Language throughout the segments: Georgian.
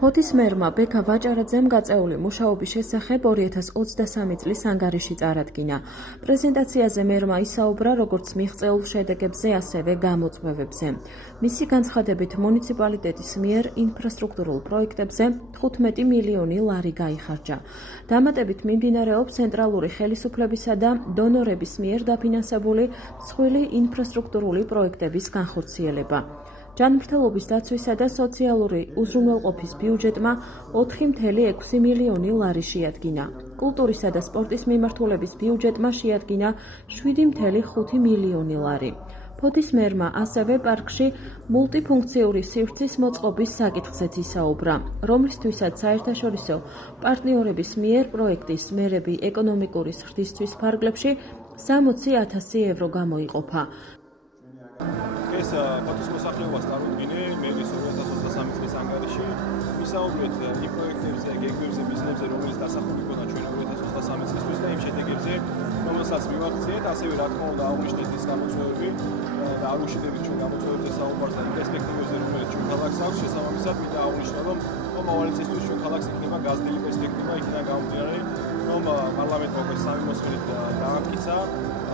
ფოთის მერმა ბექა ვაჭარაძემ გაწეული მუშაობის შესახებ 2023 წლის ანგარიში წარადგინა. პრეზენტაციაზე მერმა ისაუბრა როგორც მიღწეულ შედეგებზე, ასევე გამოწვევებზე. მისი განცხადებით, მუნიციპალიტეტის მიერ ინფრასტრუქტურულ პროექტებზე 15 მილიონი ლარი გაიხარჯა. დამატებით მიმდინარეობს ცენტრალური ხელისუფლებისა და დონორების მიერ დაფინანსებული მსხვილი ინფრასტრუქტურული პროექტების განხორციელება. ჯანმრთელობის დაცვისა და სოციალური უზრუნველყოფის ბიუჯეტმა 4,6 მილიონი ლარი შეადგინა. კულტურისა და სპორტის მიმართულების ბიუჯეტმა შეადგინა 7,5 მილიონი ლარი. ფოთის მერმა ასევე პარკში მულტიფუნქციური სივრცის მოწყობის საკითხზეც ისაუბრა, რომლისთვისაც საერთაშორისო პარტნიორების მიერ პროექტის მერები ეკონომიკური ზრდისთვის ფარგლებში 60,000 евро გამოიყოფა. ეს ფოთის მოსახლეობას წარუდგინე მერის 2023 წლის ანგარიში. ვისაუბრეთ იმ პროექტებზე, გეგმებზე, ბიზნესებზე, რომელიც დასახული ქონდა ჩვენ 2023 წლისთვის და იმ შედეგებზე, რომელსაც მივახციეთ, ასევე რა თქმა უნდა აღვნიშნეთ ის გამოწვევები და არ უშიდებით ჩვენ გამოწვევებზე საუბარს და იმ პერსპექტივებზე, რომელიც ჩვენ ქალაქს აქვს, შესაბამისად მინდა აღვნიშნო, რომ მომავალი წლისთვის ჩვენ ქალაქს იქნება გაზრდილი პერსპექტივა, იქიდან გამომდინარე, რომ პარლამენტმა უკვე 3 მოსვლით დაამტკიცა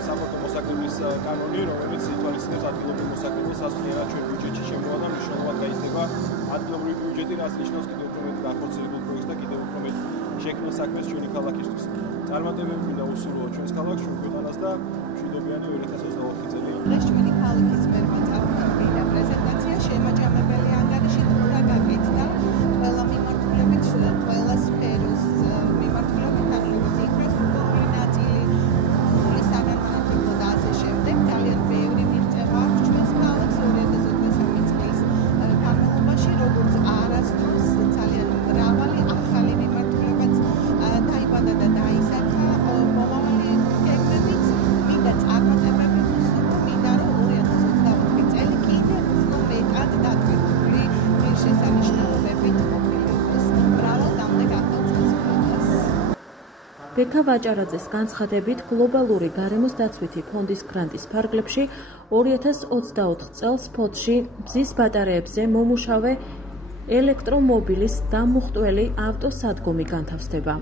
საპორტო მოსაკლების კანონი, რომელიც ითვალისწინებს ადგილობრივ მოსაკლებელს სასწრაფოდ ჩვენ ბიუჯეტში შემოვა და მნიშვნელოვნად გაიზრდება ადგილობრივი ბიუჯეტი, რაც ნიშნავს კიდევ უფრო მეტ განხორციელებულ პროექტს და კიდევ უფრო მეტ შექმნილ საქმეს ჩვენი ქალაქისთვის. წარმატებები მინდა უსურვო ჩვენს ქალაქს, ჩვენ ქვეყანას და მშვიდობიანი 2024 წელი. დღეს ჩვენი ქალაქის მერმა წარუდგინა პრეზენტაცია შემაჯამებელი ანგარიში თურა გაკეთდა ყველა მიმართულებით, ყველა სფეროს მიმართულებით, აგრეთვე ინფრასტრუქტურული ნაწილი. ძალიან ბევრი მიღწევა აქვს ჩვენს ქალაქს 2023 წლის განმავლობაში, როგორც არასდროს ძალიან მრავალი ახალი მიმართულებაც დაიბადა და დაისახა. მომავალი გეგმებით მინდა წარმატებები ვუსურვო, მინდა რომ 2024 წელი კიდევ უფრო მეტად დატვირთული ღირსშესანიშნაობებით ყოფილიყოს მრავალ დამდეგ ახალწელს. ბექა ვაჭარაძეს განცხადებით, გლობალური გარემოს დაცვითი ფონდის გრანტის ფარგლებში 2024 წელს ფოთში მზის ბატარეებზე მომუშავე ელექტრომობილის დამუხტველი ავტოსადგომი განთავსდება.